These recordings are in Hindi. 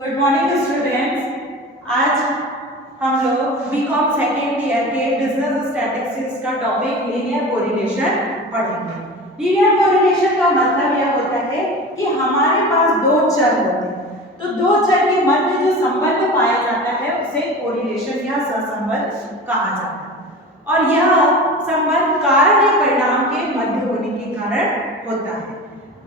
Good morning students. आज हम लोग बीकॉम सेकेंड ईयर के बिजनेस स्टैटिस्टिक्स का टॉपिक लीनियर कोरिलेशन पढ़ेंगे। लीनियर कोरिलेशन का मतलब यह होता है कि हमारे पास दो चर होते हैं, तो दो चर के मध्य जो संबंध पाया जाता है उसे कोरिलेशन या सहसंबंध कहा जाता है और यह संबंध कारण या परिणाम के मध्य होने के कारण होता है।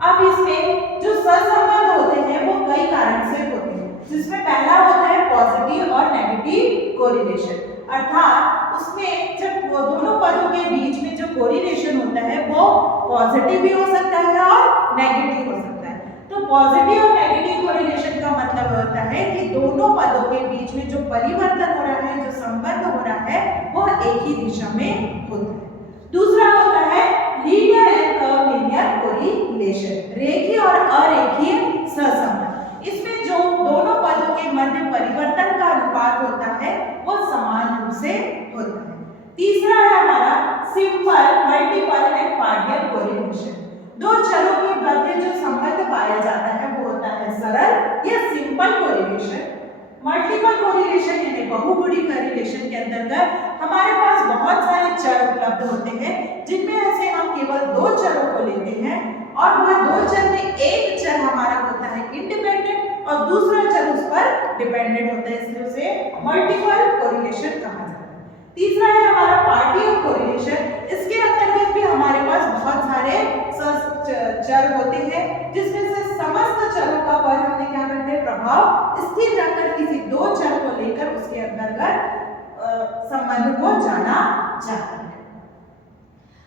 अब इसमें जो सहसंबंध होते हैं वो कई कारण से होते हैं, जिसमें पहला होता है पॉजिटिव और नेगेटिव कोरिलेशन, अर्थात उसमें जब दोनों पदों के बीच में जो कोरिलेशन होता है वो पॉजिटिव भी हो सकता है और नेगेटिव हो सकता है। तो पॉजिटिव और नेगेटिव कोरिलेशन का मतलब होता है कि दोनों पदों के बीच में जो परिवर्तन हो रहा है, जो संबंध हो रहा है, वह एक ही दिशा में होता है। दूसरा होता है लीनियर एंड कर्वीलिनियर कोरिलेशन, रेखीय और अरेखीय सहसंबंध। इसमें जो दोनों पदों के मध्य परिवर्तन का अनुपात होता है वो समान रूप से होता है। तीसरा है हमारा simple, multiple and partial correlation. दो चरों के मध्य जो संबंध पाया जाता है वो होता है सरल या सिंपल कोरिलेशन। मल्टीपल कोरिलेशन यानी बहुगुणी कोरिलेशन के अंतर्गत हमारे पास बहुत सारे चर उपलब्ध होते हैं, जिनमें से हम केवल दो चरों को लेते हैं और वह दो चर में एक चर हमारा होता है इंडिपेंडेंट और दूसरा चर उस पर डिपेंडेंट होता है, इसलिए उसे मल्टीपल कोरिलेशन कहा जाता है। तीसरा है हमारा पार्शियल कोरिलेशन। इसके अंतर्गत भी हमारे पास बहुत सारे चर होते हैं, जिसमें से समस्त चरों का पर हमने क्या करते हैं प्रभाव स्थिर रखकर किसी दो चर को लेकर उसके अंतर्गत संबंध को जाना जाता है।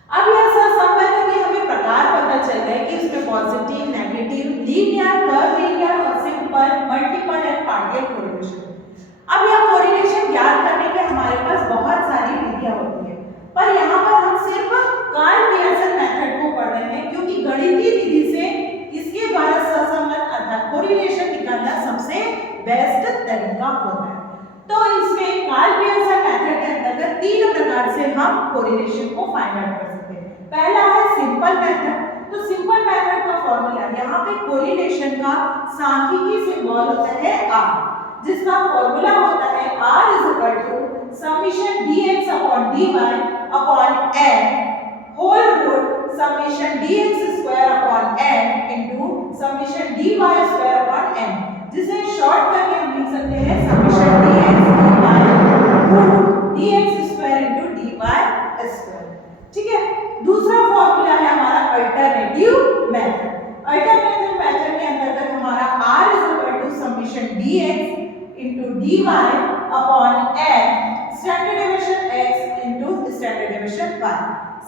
अब यह सहसंबंध के हमें प्रकार पता चल गए कि इसमें पॉजिटिव, नेगेटिव, लीनियर, कर्वीलिनियर और simple, multiple and partial correlation. अब यह कोरिलेशन ज्ञात करने के हमारे पास बहुत सारी विधियां होती है, पर यहाँ पर हम सिर्फ कार्ल पियर्सन मेथड को पढ़ रहे हैं, क्योंकि गणितीय विधि से इसके द्वारा सहसंबंध अर्थात कोरिलेशन निकालना सबसे बेस्ट तरीका होता है। तो इसमें कार्ल पियर्सन मेथड के अंतर्गत तीन प्रकार से हम कोरिलेशन को फाइंड आउट कर सकते हैं। पहला है सिंपल मेथड। तो सिंपल मेथड का फॉर्मूला, यहाँ पे कोरिलेशन का सांख्यिकी सिंबल होता है r, जिसका फॉर्मूला होता है r summation dx upon dy upon n whole root summation dx square upon n into summation dy square upon n, जिसे शॉर्ट करके हम लिख सकते हैं summation dx root dx square into dy square. ठीक है। दूसरा फॉर्मूला है हमारा अल्टरनेटिव मेथड। अल्टरनेटिव मेथड के अंतर्गत हमारा r summation dx into dy upon n standard deviation x into standard deviation y।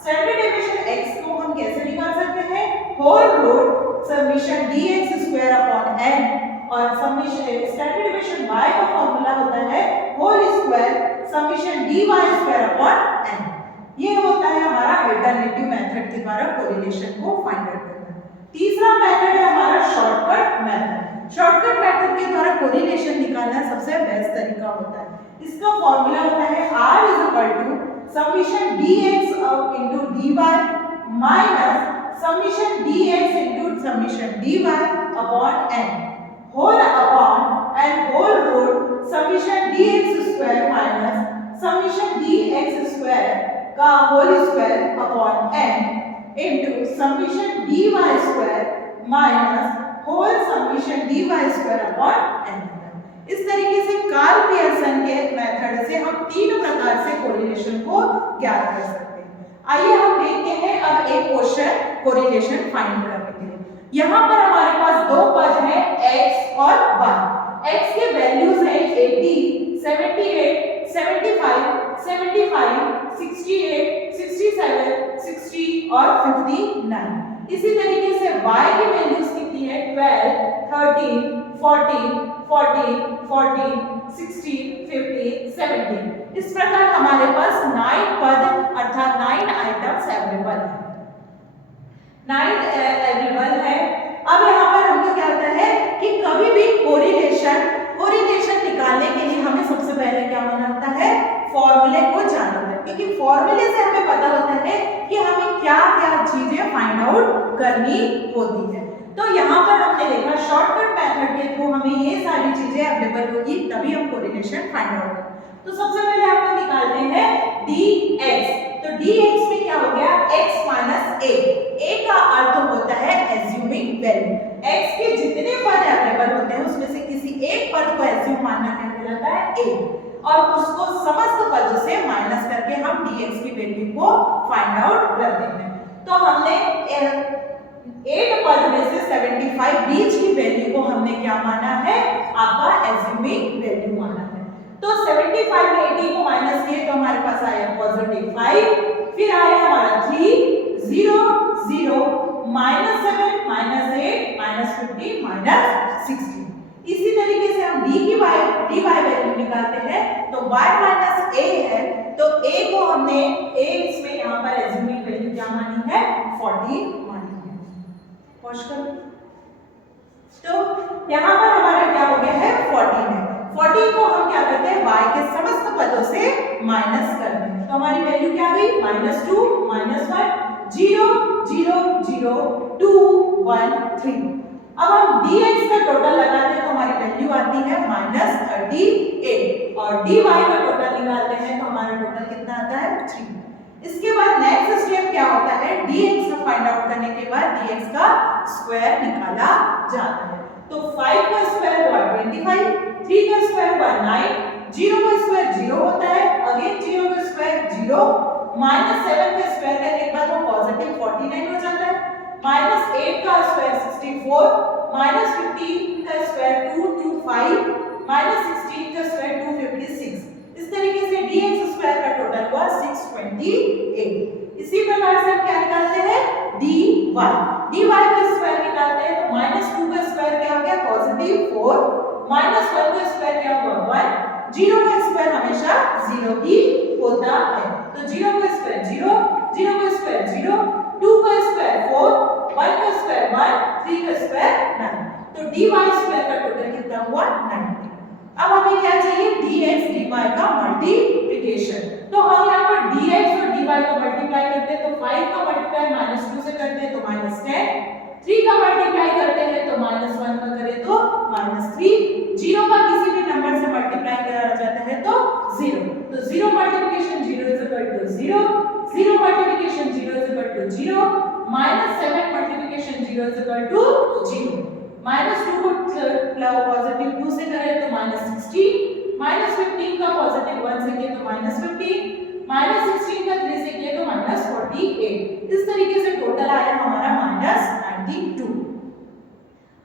Standard deviation x को हम कैसे निकाल सकते हैं, whole root summation dx square upon n और समेशन स्टैंडर्ड डेविएशन y का फॉर्मूला होता है whole square summation dy square upon n। ये होता है हमारा अल्टरनेटिव मेथड के द्वारा कोरिलेशन को फाइंड आउट करना। तीसरा मेथड है हमारा शॉर्टकट मेथड। शॉर्टकट मेथड के द्वारा कोरिलेशन निकालना सबसे बेस्ट तरीका होता है। इसका फॉर्मूला होता है r summation dx into dy minus summation dx into summation dy upon n whole upon n whole root summation dx square minus summation dx square का whole square upon n into summation dy square minus whole summation dy square upon n। इस तरीके से कार्ल पियर्सन के मेथड से हम तीन प्रकार से कोरिलेशन को ज्ञात कर सकते हैं। आइए हम देखते हैं अब एक क्वेश्चन कोरिलेशन फाइंड करने के लिए। यहाँ पर हमारे पास दो पद हैं x और y। x के वैल्यूज हैं 80, 78, 75, 75, 68, 67, 60 और 59। इसी तरीके से y की वैल्यूज कितनी है 12, 13, 14, 14, 14, 16, 15, 17। इस प्रकार हमारे पास 9 पद अर्थात 9 आइटम्स अवेलेबल है। 9 अवेलेबल है। अब यहाँ पर हमको क्या होता है कि कभी भी कोरिलेशन निकालने के लिए हमें सबसे पहले क्या होना होता है, फॉर्मूले को जानना होता है, क्योंकि फॉर्मूले से हमें पता होता है कि हमें क्या क्या चीजें फाइंड आउट करनी होती है। तो यहाँ पर हमने देखा शॉर्टकट मेथड के थ्रू हमें ये सारी चीजें होगी, तभी हम कोरिलेशन फाइंड आउट करें। तो सबसे पहले हम लोग निकालते हैं dx। तो dx में क्या हो गया, x माइनस a का अर्थ होता है एज्यूमिंग वैल्यू। x के जितने पद अवेलेबल होते हैं उसमें से किसी एक पद को एज्यूम मानना क्या कहलाता है, a, और उसको समस्त पदों से माइनस करके हम dx की वैल्यू को फाइंड आउट करते हैं। तो हमने 8 पद में से 75 बीच की वैल्यू को हमने क्या माना है, आपका एज्यूमिंग वैल्यू माना है। तो 75 में 80 को माइनस किए तो हमारे पास आया पॉजिटिव 5, फिर आया हमारा 3, 0, 0, -7, -8, -50, -16। इसी तरीके से हम dy वैल्यू निकालते हैं तो y माइनस a है, तो a को हमने a इसमें यहाँ पर एज्यूमिंग वैल्यू क्या मानी है, 14 मानी है। पॉज करो। तो यहाँ पर हमारा क्या हो गया है, 14 है। 14 को हम क्या करते हैं, y के समस्त पदों से माइनस करते हैं। तो हमारी वैल्यू क्या हुई, -2, -1, 0, 0, 0, 2, 1, 3। अब हम dx का टोटल लगाते हैं तो हमारी वैल्यू आती है -38, और dy का टोटल निकालते हैं तो हमारा टोटल कितना आता है, 3। इसके बाद नेक्स्ट स्टेप क्या होता है, dx का फाइंड आउट करने के बाद dx का स्क्वायर निकाला जाता है। तो 5 का स्क्वायर हुआ 25, 3 का स्क्वायर हुआ 9, 0 का स्क्वायर 0 होता है, अगेन 0 का स्क्वायर 0, -7 का स्क्वायर करने के बाद वो पॉजिटिव 49 हो जाता है, -8 का स्क्वायर 64, -15 का स्क्वायर 225, -16 का स्क्वायर 256। इस तरीके से dx स्क्वायर का टोटल हुआ 628। इसी प्रकार से हम क्या निकालते हैं, dy का स्क्वायर निकालते हैं तो -2 का स्क्वायर क्या हो गया, पॉजिटिव 4, -1 का स्क्वायर क्या हुआ 1, 0 का स्क्वायर हमेशा 0 ही होता है, तो 0 का स्क्वायर 0, 0 का स्क्वायर 0, 2 का स्क्वायर 4, 1 का स्क्वायर 1, 3 का स्क्वायर 9। तो dy स्क्वायर का टोटल कितना हुआ, 90। अब हमें क्या चाहिए, dx dy का मल्टीप्लिकेशन। तो हम यहाँ पर dx और dy का मल्टीप्लाई करते हैं तो 5 का मल्टीप्लाई -2 से करते हैं तो -10, 3 का मल्टीप्लाई करते हैं तो -1 का करें तो -3, 0 का किसी भी नंबर से मल्टीप्लाई करा जाता है तो 0। तो 0 multiplication 0 is equal to 0, 0 multiplication 0 is equal to 0, -7 multiplication 0 is equal to 0, -2 को पॉजिटिव 2 से करें तो -16, -15 का पॉजिटिव 1 से किए तो -15, -16 का 3 से किए तो -48। इस तरीके से टोटल आया हमारा -92।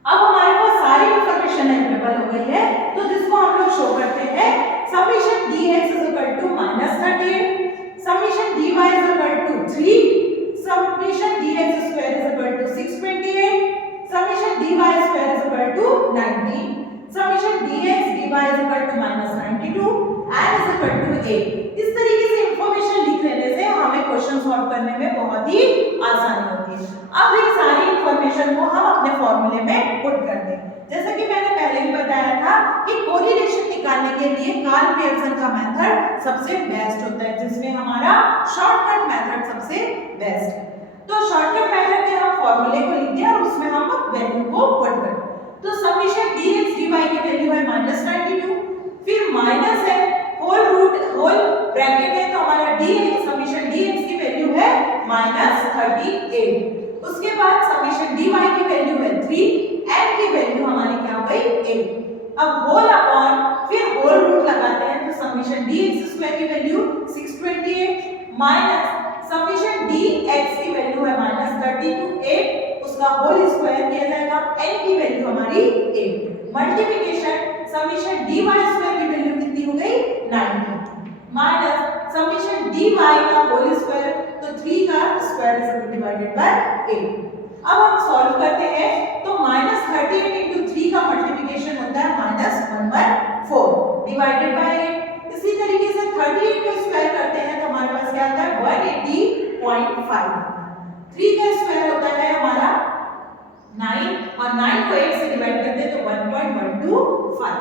अब हमारे पास सारी इंफॉर्मेशन अवेलेबल हो गई है, तो जिसको हम लोग शो करते हैं, summation dx is equal to -38, summation dy is equal to 3, summation dx square is equal to 628, summation dy square is equal to 90, summation dx dy is equal to -92 and is equal to 8। इस तरीके से इंफॉर्मेशन लिख लेने से हमें क्वेश्चन सॉल्व करने में बहुत ही आसानी होती है। अब ये सारी इंफॉर्मेशन को हम अपने फॉर्मूले में पुट करते हैं। जैसा कि मैंने पहले भी बताया था कि कोरिलेशन निकालने के लिए कार्ल पियर्सन का मेथड सबसे बेस्ट होता है, जिसमें हमारा शॉर्टकट मेथड सबसे बेस्ट है। तो शॉर्टकट मेथड के हम फॉर्मूले को लिख दिया और उसमें हम वैल्यू को पुट करते हैं। तो समीशन dx dy की वैल्यू है -92, फिर माइनस है, होल ब्रैकेट है, तो हमारा dx समीशन dx की वैल्यू है -38। उसके बाद समीशन dy की वैल्यू है 3, n की वैल्यू हमारी क्या हो गई 8। अब होल अपॉन फिर होल रूट लगाते हैं तो समीशन dx स्क्वायर की वैल्यू 628 माइनस समीशन dx की वैल्यू है -32, उसका होल स्क्वायर किया जाएगा, n की वैल्यू हमारी 8, मल्टीप्लिकेशन समीशन dy स्क्वायर की वैल्यू कितनी हो गई 90 माइनस समीशन dy का होल स्क्वायर, तो 3 का स्क्वायर इज डिवाइडेड बाय 8। अब हम सॉल्व करते हैं तो -38 into 3 का मल्टीप्लिकेशन होता है -114 डिवाइडेड बाय 8। इसी तरीके से 38 का स्क्वायर करते हैं तो हमारे पास क्या आता है 180.5। 3 का स्क्वायर होता है हमारा 9 और 9 को 8 से डिवाइड करते हैं तो 1.125।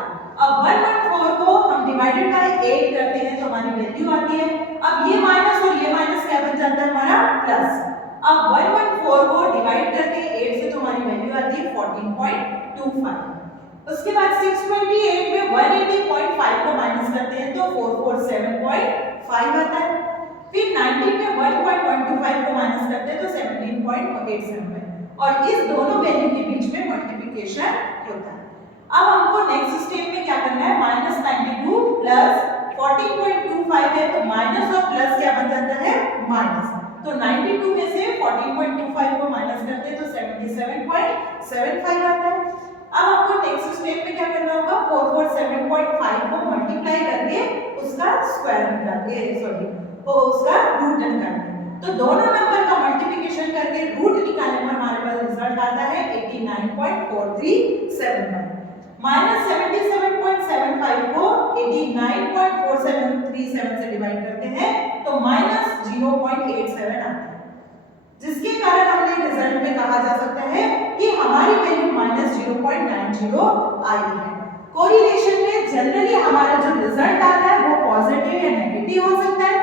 अब 114 को हम डिवाइडेड बाय 8 करते हैं तो हमारी वैल्यू आती है, अब ये माइनस और ये माइनस क्या बन जाता है हमारा प्लस। अब 114 को डिवाइड करते हैं 8 से तो हमारी वैल्यू आती है 14.25। उसके बाद 628 में 180.5 को माइनस करते हैं तो 447.5 आता है। फिर 19 में 1.125 को माइनस करते हैं तो 17.87 और इस दोनों वैल्यू के बीच में मल्टीप्लिकेशन होता है। अब हमको नेक्स्ट स्टेप में क्या करना है, -92 प्लस 14.25 है तो माइनस और प्लस क्या बन जाता है, माइनस। तो 92 में से 14.25 को माइनस करते हैं तो 77.75 आता है। अब आपको नेक्स्ट स्टेप में क्या करना होगा, 447.5 को मल्टीप्लाई करके उसका स्क्वायर निकालिए, सॉरी वो उसका रूट निकालिए। तो दोनों नंबर का मल्टीप्लिकेशन करके रूट निकालने पर हमारे पास रिजल्ट आता है 89.4371। -77.75 को 89.4737 से डिवाइड करते हैं तो -0.87 आता है, जिसके कारण हमने रिजल्ट में कहा जा सकता है कि हमारी वैल्यू -0.90 आई है। कोरिलेशन में जनरली हमारा जो रिजल्ट आता है वो पॉजिटिव या नेगेटिव हो सकता है,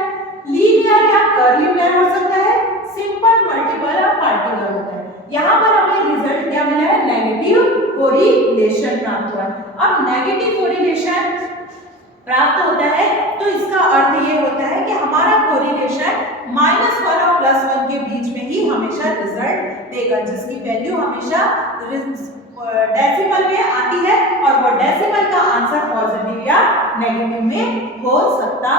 लीनियर या कर्लिनियर हो सकता है, सिंपल, मल्टीपल और पार्टिकुलर होता है। यहाँ पर हमें रिजल्ट क्या मिला है, नेगेटिव कोरिलेशन प्राप्त हुआ है। अब नेगेटिव कोरिलेशन प्राप्त होता है तो इसका अर्थ ये होता है कि हमारा कोरिलेशन -1 और +1 के बीच में ही हमेशा रिजल्ट देगा, जिसकी वैल्यू हमेशा डेसिमल में आती है और वो डेसिमल का आंसर पॉजिटिव या नेगेटिव में हो सकता है।